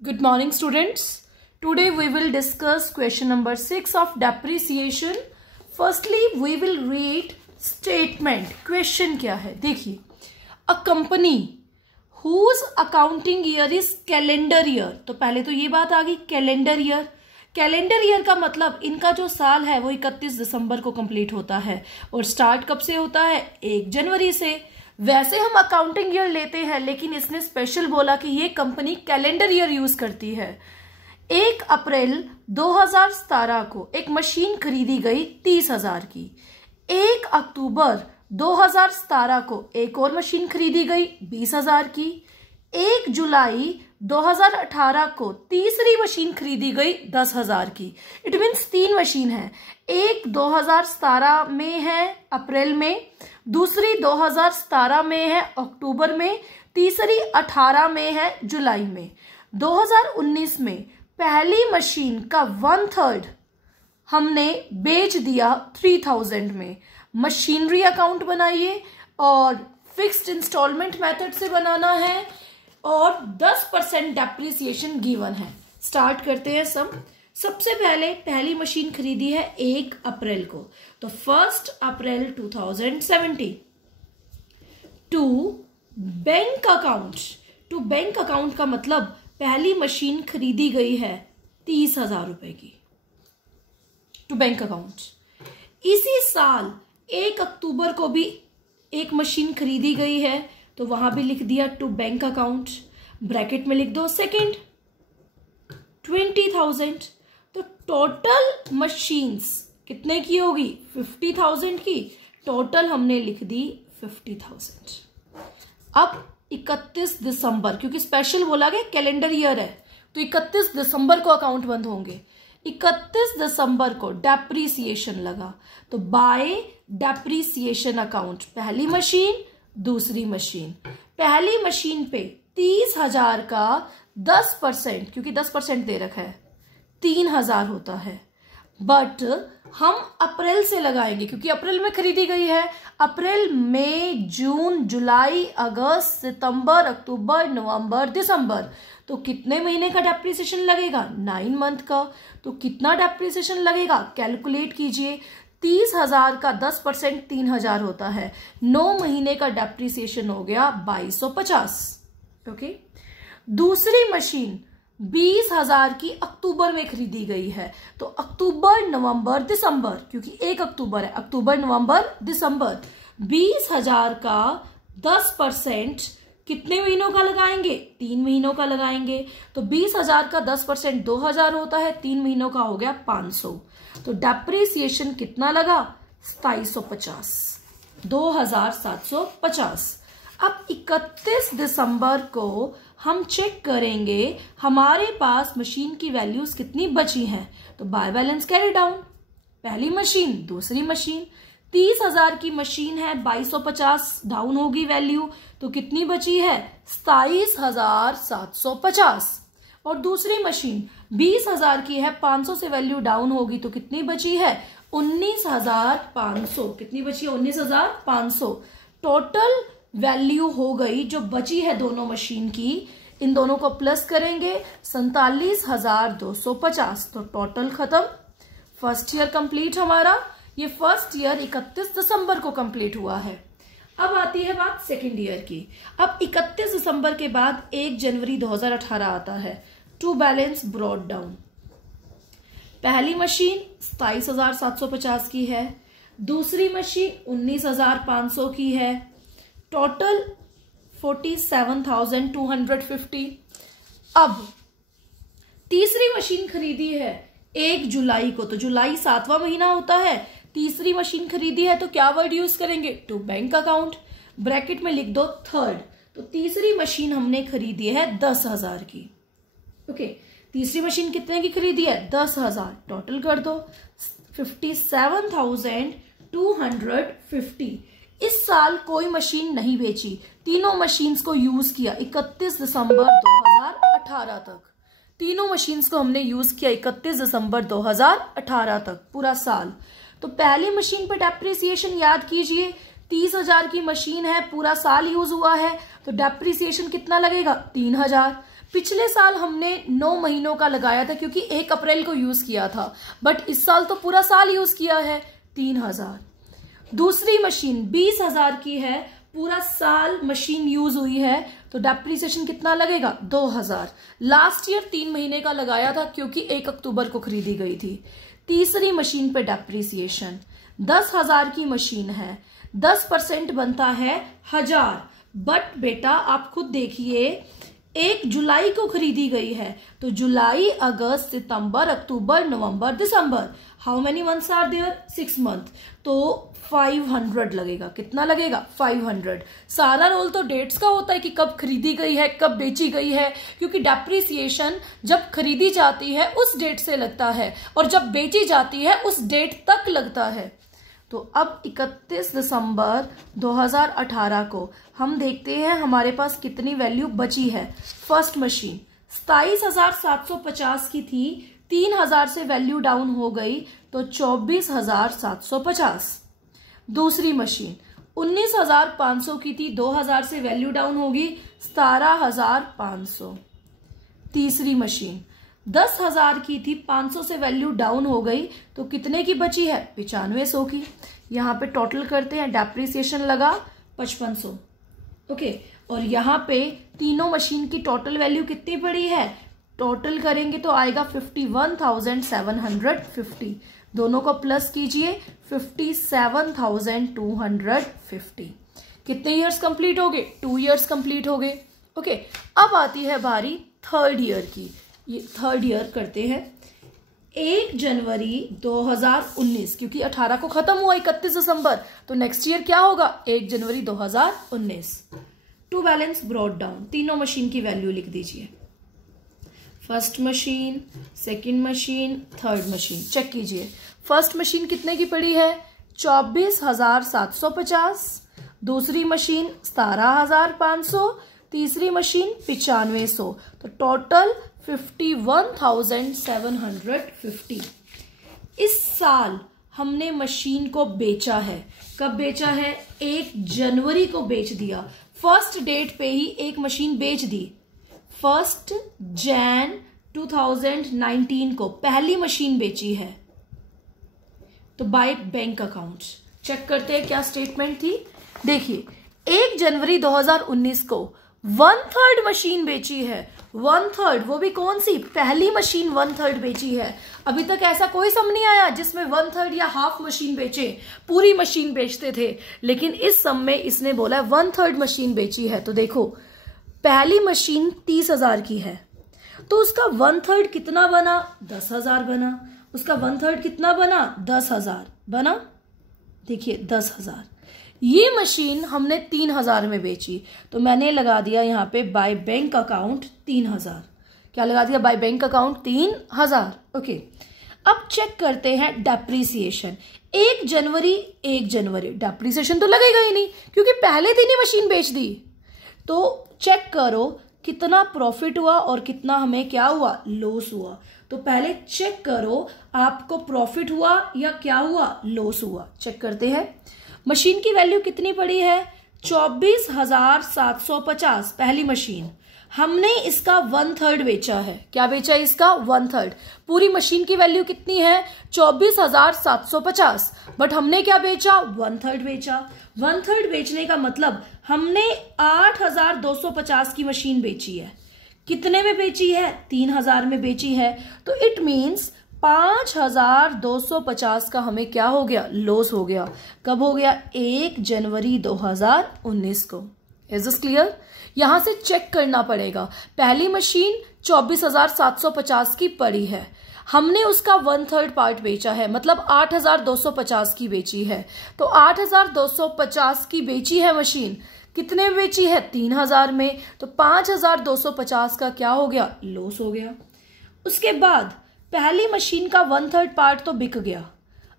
Good morning students. Today we will discuss question number 6 of depreciation. Firstly we will read statement. Question क्या है देखिए, a company whose accounting year is calendar year. तो पहले तो ये बात आ गई कैलेंडर ईयर. कैलेंडर ईयर का मतलब इनका जो साल है वो 31 दिसंबर को कंप्लीट होता है और स्टार्ट कब से होता है 1 जनवरी से. वैसे हम अकाउंटिंग ईयर लेते हैं लेकिन इसने स्पेशल बोला कि ये कंपनी कैलेंडर ईयर यूज करती है. 1 अप्रैल 2017 को एक मशीन खरीदी गई 30,000 की. 1 अक्टूबर 2017 को एक और मशीन खरीदी गई 20,000 की. 1 जुलाई 2018 को तीसरी मशीन खरीदी गई 10,000 की. इट मीन्स 3 मशीन है. एक 2017 में है अप्रैल में, दूसरी 2017 में है अक्टूबर में, तीसरी 18 में है जुलाई में. 2019 में पहली मशीन का 1/3 हमने बेच दिया 3,000 में. मशीनरी अकाउंट बनाइए और फिक्स्ड इंस्टॉलमेंट मेथड से बनाना है और 10% डेप्रिसिएशन गिवन है. स्टार्ट करते हैं सबसे पहले पहली मशीन खरीदी है 1 अप्रैल को, तो 1 April 2017 to bank account. To bank account का मतलब पहली मशीन खरीदी गई है 30,000 रुपए की टू बैंक अकाउंट. इसी साल 1 अक्टूबर को भी एक मशीन खरीदी गई है तो वहां भी लिख दिया टू बैंक अकाउंट. ब्रैकेट में लिख दो सेकेंड 20,000. तो टोटल मशीन्स कितने की होगी 50,000 की. टोटल हमने लिख दी 50,000. अब 31 दिसंबर, क्योंकि स्पेशल बोला गया कैलेंडर ईयर है तो 31 दिसंबर को अकाउंट बंद होंगे. 31 दिसंबर को डेप्रीसिएशन लगा तो बाय डेप्रीसिएशन अकाउंट पहली मशीन दूसरी मशीन. पहली मशीन पे 30,000 का 10%, क्योंकि 10% दे रखा है 3,000 होता है. बट हम अप्रैल से लगाएंगे क्योंकि अप्रैल में खरीदी गई है. अप्रैल मई जून जुलाई अगस्त सितंबर अक्टूबर नवंबर दिसंबर, तो कितने महीने का डेप्रिसिएशन लगेगा 9 मंथ का. तो कितना डेप्रिसिएशन लगेगा कैलकुलेट कीजिए. 30,000 का 10% 3,000 होता है. 9 महीने का डेप्रिसिएशन हो गया 2250. ओके. दूसरी मशीन 20,000 की अक्टूबर में खरीदी गई है तो अक्टूबर नवंबर दिसंबर, क्योंकि 1 अक्टूबर है, अक्टूबर नवंबर दिसंबर. 20,000 का 10% कितने महीनों का लगाएंगे 3 महीनों का लगाएंगे. तो 20,000 का 10% 2,000 होता है, 3 महीनों का हो गया 500. तो डेप्रिसिएशन कितना लगा 2750, 2,750. अब 31 दिसंबर को हम चेक करेंगे हमारे पास मशीन की वैल्यूज कितनी बची हैं. तो बाय बैलेंस कैरी डाउन, पहली मशीन दूसरी मशीन. 30,000 की मशीन है 2250 डाउन होगी वैल्यू, तो कितनी बची है 27,750. और दूसरी मशीन 20,000 की है 500 से वैल्यू डाउन होगी तो कितनी बची है 19,500. कितनी बची है 19,500. टोटल वैल्यू हो गई जो बची है दोनों मशीन की, इन दोनों को प्लस करेंगे 47,250. तो टोटल खत्म. फर्स्ट ईयर कंप्लीट हमारा. ये फर्स्ट ईयर 31 दिसंबर को कंप्लीट हुआ है. अब आती है बात सेकेंड ईयर की. अब 31 दिसंबर के बाद 1 जनवरी 2018 आता है. To balance brought down. पहली मशीन 27,750 की है, दूसरी मशीन 19,500 की है. टोटल 47,250. अब तीसरी मशीन खरीदी है 1 जुलाई को, तो जुलाई 7वां महीना होता है. तीसरी मशीन खरीदी है तो क्या वर्ड यूज करेंगे टू बैंक अकाउंट. ब्रैकेट में लिख दो थर्ड. तो तीसरी मशीन हमने खरीदी है 10,000 की. ओके. तीसरी मशीन कितने की खरीदी है 10,000. टोटल कर दो 57,250. इस साल कोई मशीन नहीं बेची, तीनों मशीन्स को यूज किया 31 दिसंबर 2018 तक. तीनों मशीन्स को हमने यूज किया 31 दिसंबर 2018 तक पूरा साल. तो पहली मशीन पर डेप्रिसिएशन याद कीजिए 30,000 की मशीन है, पूरा साल यूज हुआ है तो डेप्रिसिएशन कितना लगेगा 3,000. पिछले साल हमने 9 महीनों का लगाया था क्योंकि 1 अप्रैल को यूज किया था, बट इस साल तो पूरा साल यूज किया है, 3000। दूसरी मशीन 20,000 की है, पूरा साल मशीन यूज हुई है, तो डेप्रिसिएशन कितना लगेगा, 2000। लास्ट ईयर 3 महीने का लगाया था क्योंकि 1 अक्टूबर को खरीदी गई थी। तीसरी मशीन पे डेप्रिसिएशन 10,000 की मशीन है, 10% बनता है 1000। बट बेटा आप खुद देखिए 1 जुलाई को खरीदी गई है, तो जुलाई, अगस्त, सितंबर, अक्टूबर, नवंबर, दिसंबर, how many months are there, 6 month, तो 500 लगेगा। कितना लगेगा, 500। सारा रोल तो डेट्स का होता है कि कब खरीदी गई है, कब बेची गई है, क्योंकि डेप्रिसिएशन जब खरीदी जाती है उस डेट से लगता है और जब बेची जाती है उस डेट तक लगता है। तो अब 31 दिसंबर 2018 को हम देखते हैं हमारे पास कितनी वैल्यू बची है। फर्स्ट मशीन 27,750 की थी, 3,000 से वैल्यू डाउन हो गई तो 24,750। दूसरी मशीन 19,500 की थी, 2,000 से वैल्यू डाउन होगी, 17,500। तीसरी मशीन 10,000 की थी, 500 से वैल्यू डाउन हो गई तो कितने की बची है, 9500 की। यहाँ पे टोटल करते हैं, डेप्रिसिएशन लगा 5500। ओके, और यहाँ पे तीनों मशीन की टोटल वैल्यू कितनी पड़ी है, टोटल करेंगे तो आएगा 51,750। दोनों को प्लस कीजिए, 57,250। कितने ईयर्स कंप्लीट हो गए, 2 ईयर्स कंप्लीट हो गए। ओके, अब आती है बारी थर्ड ईयर की। ये थर्ड ईयर करते हैं। 1 जनवरी 2019, क्योंकि 18 को खत्म हुआ 31 दिसंबर, तो नेक्स्ट ईयर क्या होगा, 1 जनवरी 2019। टू बैलेंस ब्रॉट डाउन, तीनों मशीन की वैल्यू लिख दीजिए। First machine, second machine, third machine. Check कीजिए, फर्स्ट मशीन कितने की पड़ी है, 24,750। दूसरी मशीन 17,500। तीसरी मशीन 9500, तो टोटल 51,750। इस साल हमने मशीन को बेचा है। कब बेचा है, 1 जनवरी को बेच दिया। फर्स्ट डेट पे ही एक मशीन बेच दी, 1 जैन 2019 को पहली मशीन बेची है। तो बाय बैंक अकाउंट्स चेक करते हैं क्या स्टेटमेंट थी। देखिए 1 जनवरी 2019 को 1/3 मशीन बेची है, 1/3, वो भी कौन सी, पहली मशीन 1/3 बेची है। अभी तक ऐसा कोई सम नहीं आया जिसमें 1/3 या हाफ मशीन बेचे, पूरी मशीन बेचते थे, लेकिन इस सम में इसने बोला 1/3 मशीन बेची है। तो देखो पहली मशीन 30,000 की है, तो उसका 1/3 कितना बना, 10,000 बना। उसका 1/3 कितना बना, 10,000 बना। देखिए 10,000। ये मशीन हमने 3,000 में बेची, तो मैंने लगा दिया यहाँ पे बाय बैंक अकाउंट 3,000। क्या लगा दिया, बाय बैंक अकाउंट 3,000। ओके, अब चेक करते हैं डेप्रिसिएशन। 1 जनवरी डेप्रिसिएशन तो लगेगा ही नहीं क्योंकि पहले दिन ही मशीन बेच दी। तो चेक करो कितना प्रॉफिट हुआ और कितना हमें क्या हुआ, लॉस हुआ। तो पहले चेक करो आपको प्रॉफिट हुआ या क्या हुआ, लॉस हुआ। चेक करते हैं, मशीन की वैल्यू कितनी पड़ी है, 24,750 पहली मशीन। हमने इसका 1/3 बेचा है। क्या बेचा है, इसका 1/3। पूरी मशीन की वैल्यू कितनी है, 24,750, बट हमने क्या बेचा, 1/3 बेचा। 1/3 बेचने का मतलब हमने 8,250 की मशीन बेची है। कितने में बेची है, 3,000 में बेची है। तो इट मीन्स 5,250 का हमें क्या हो गया, लॉस हो गया। कब हो गया, 1 जनवरी 2019 को। Is this clear. यहां से चेक करना पड़ेगा, पहली मशीन 24,750 की पड़ी है, हमने उसका 1/3 पार्ट बेचा है, मतलब 8,250 की बेची है। तो 8,250 की बेची है मशीन, कितने में बेची है, 3,000 में। तो 5,250 का क्या हो गया, लॉस हो गया। उसके बाद पहली मशीन का 1/3 पार्ट तो बिक गया।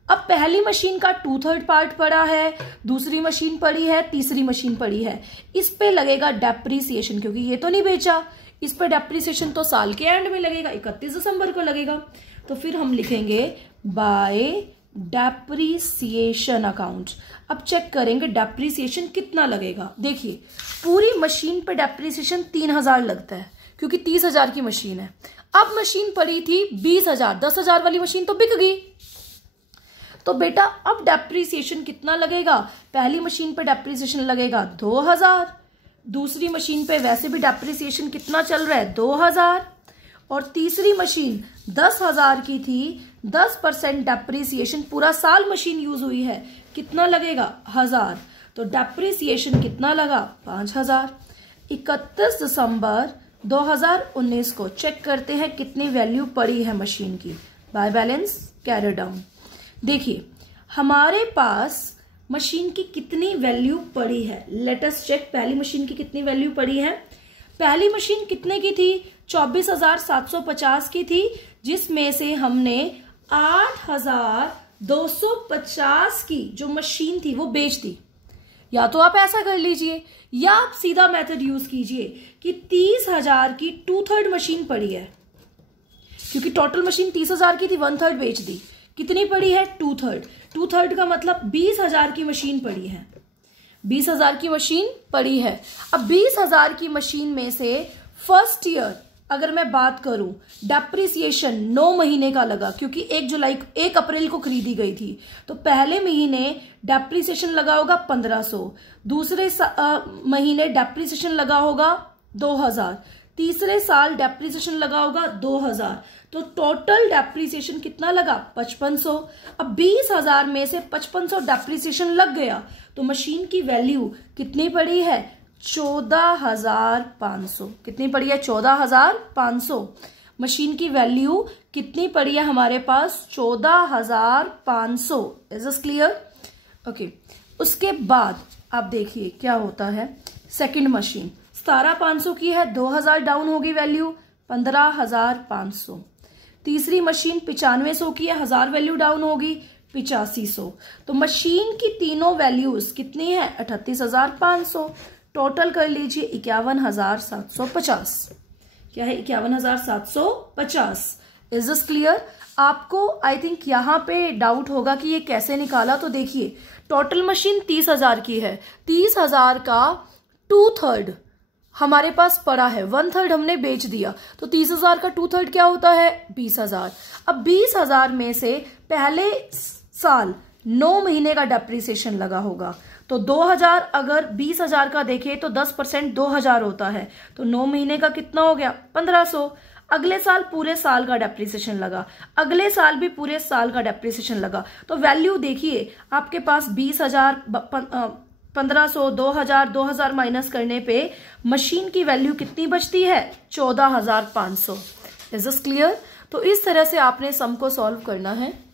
अब पहली मशीन का 2/3 पार्ट पड़ा है, दूसरी मशीन पड़ी है, तीसरी मशीन पड़ी है। इस पे लगेगा डेप्रिसिएशन, क्योंकि ये तो नहीं बेचा, इस पे डेप्रिसिएशन तो साल के एंड में लगेगा, 31 दिसंबर को लगेगा। तो फिर हम लिखेंगे बाय डेप्रिसिएशन अकाउंट। अब चेक करेंगे डेप्रिसिएशन कितना लगेगा। देखिए पूरी मशीन पे डेप्रिसिएशन 3,000 लगता है, क्योंकि 30,000 की मशीन है। अब मशीन पड़ी थी 20,000, 10,000 वाली मशीन तो बिक गई। तो बेटा अब डेप्रीसिएशन कितना लगेगा? पहली मशीन पे डेप्रीसिएशन लगेगा 2,000, दूसरी मशीन पे वैसे भी डेप्रीसिएशन कितना चल रहा है 2,000, और तीसरी मशीन 10,000 की थी, 10% डेप्रीसिएशन, पूरा साल मशीन यूज हुई है, कितना लगेगा 1,000। तो डेप्रीसिएशन कितना लगा 5,000। 31 दिसंबर 2019 को चेक करते हैं कितनी वैल्यू पड़ी है मशीन की। By balance carry down. देखिए हमारे पास मशीन की कितनी वैल्यू पड़ी है, लेट अस चेक। पहली मशीन की कितनी वैल्यू पड़ी है? पहली मशीन कितने की थी? 24,750 की थी, जिसमें से हमने 8,250 की जो मशीन थी वो बेच दी। या तो आप ऐसा कर लीजिए या आप सीधा मेथड यूज कीजिए कि 30,000 की 2/3 मशीन पड़ी है, क्योंकि टोटल मशीन 30,000 की थी, 1/3 बेच दी। कितनी पड़ी है? 2/3। 2/3 का मतलब 20,000 की मशीन पड़ी है। 20,000 की मशीन पड़ी है। अब 20,000 की मशीन में से फर्स्ट ईयर अगर मैं बात करूं, डेप्रीसिएशन 9 महीने का लगा, क्योंकि 1 अप्रैल को खरीदी गई थी। तो पहले महीने डेप्रीसिएशन लगा होगा 1,500, दूसरे महीने डेप्रीसिएशन लगा होगा 2,000, तीसरे साल डेप्रीसिएशन लगा होगा 2,000। तो टोटल डेप्रीसिएशन कितना लगा? 5,500। अब 20,000 में से 5,500 डेप्रीसिएशन लग गया, तो मशीन की वैल्यू कितनी पड़ी है? 14,500। कितनी पड़ी है? 14,500। मशीन की वैल्यू कितनी पड़ी है हमारे पास? 14,500। Is this clear? ओके। उसके बाद आप देखिए क्या होता है। सेकंड मशीन 17,500 की है, 2,000 डाउन होगी वैल्यू, 15,500। तीसरी मशीन 9500 की है, 1,000 वैल्यू डाउन होगी, 8500। तो मशीन की तीनों वैल्यूज कितनी है? 38,500। टोटल कर लीजिए 51,750। क्या है? 51,750। Is this clear? आपको आई थिंक यहाँ पे डाउट होगा कि ये कैसे निकाला। तो देखिए टोटल मशीन 30,000 की है, 30,000 का 2/3 हमारे पास पड़ा है, 1/3 हमने बेच दिया, तो 30,000 का 2/3 क्या होता है? 20,000। अब 20,000 में से पहले साल 9 महीने का डेप्रीसिएशन लगा होगा, तो 2,000 अगर 20,000 का देखे तो 10% 2,000 होता है, तो 9 महीने का कितना हो गया? 1,500। अगले साल पूरे साल का डेप्रीसिएशन लगा, अगले साल भी पूरे साल का डेप्रीसिएशन लगा। तो वैल्यू देखिए आपके पास 20,000, 1,500, 2,000, 2,000 माइनस करने पे मशीन की वैल्यू कितनी बचती है? 14,500। Is this clear? तो इस तरह से आपने सम को सॉल्व करना है।